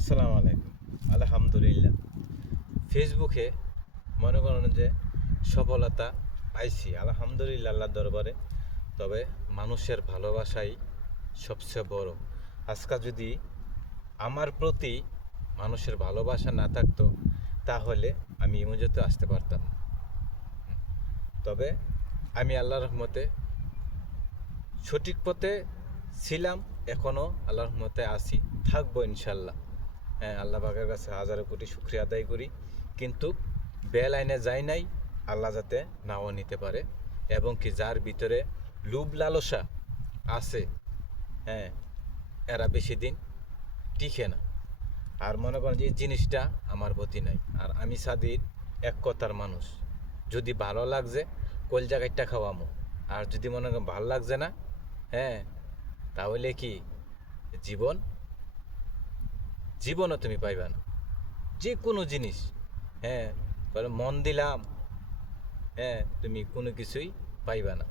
আসসালামু আলাইকুম। আলহামদুলিল্লাহ। ফেসবুকে মনে করেন যে সফলতা পাইছি আলহামদুলিল্লাহ আল্লাহর দরবারে। তবে মানুষের ভালোবাসাই সবচেয়ে বড়। আজকে যদি আমার প্রতি মানুষের ভালোবাসা না থাকতো তাহলে আমি এই মঞ্চতে আসতে পারতাম না। তবে আমি আল্লাহর রহমতে সঠিক পথে ছিলাম, এখনও আল্লাহর রহমতে আছি, থাকবো ইনশাল্লাহ। হ্যাঁ, আল্লাহ পাকের কাছে হাজারো কোটি শুকরিয়া আদায় করি। কিন্তু বেলাইনে যাই নাই, আল্লাহ যাতে নাও নিতে পারে। এবং কি যার ভিতরে লোভ লালসা আছে, হ্যাঁ, এরা বেশি দিন টিকে না। আর মনে করেন যে এই জিনিসটা আমার প্রতি নাই। আর আমি সাদির এক কথার মানুষ, যদি ভালো লাগছে কলজা কাইটটা খাওয়ামো, আর যদি মনে করেন ভালো লাগছে না, হ্যাঁ, তাহলে কি জীবন জীবনও তুমি পাইবা না। যে কোনো জিনিস, হ্যাঁ, মন দিলাম, হ্যাঁ, তুমি কোনো কিছুই পাইবা না।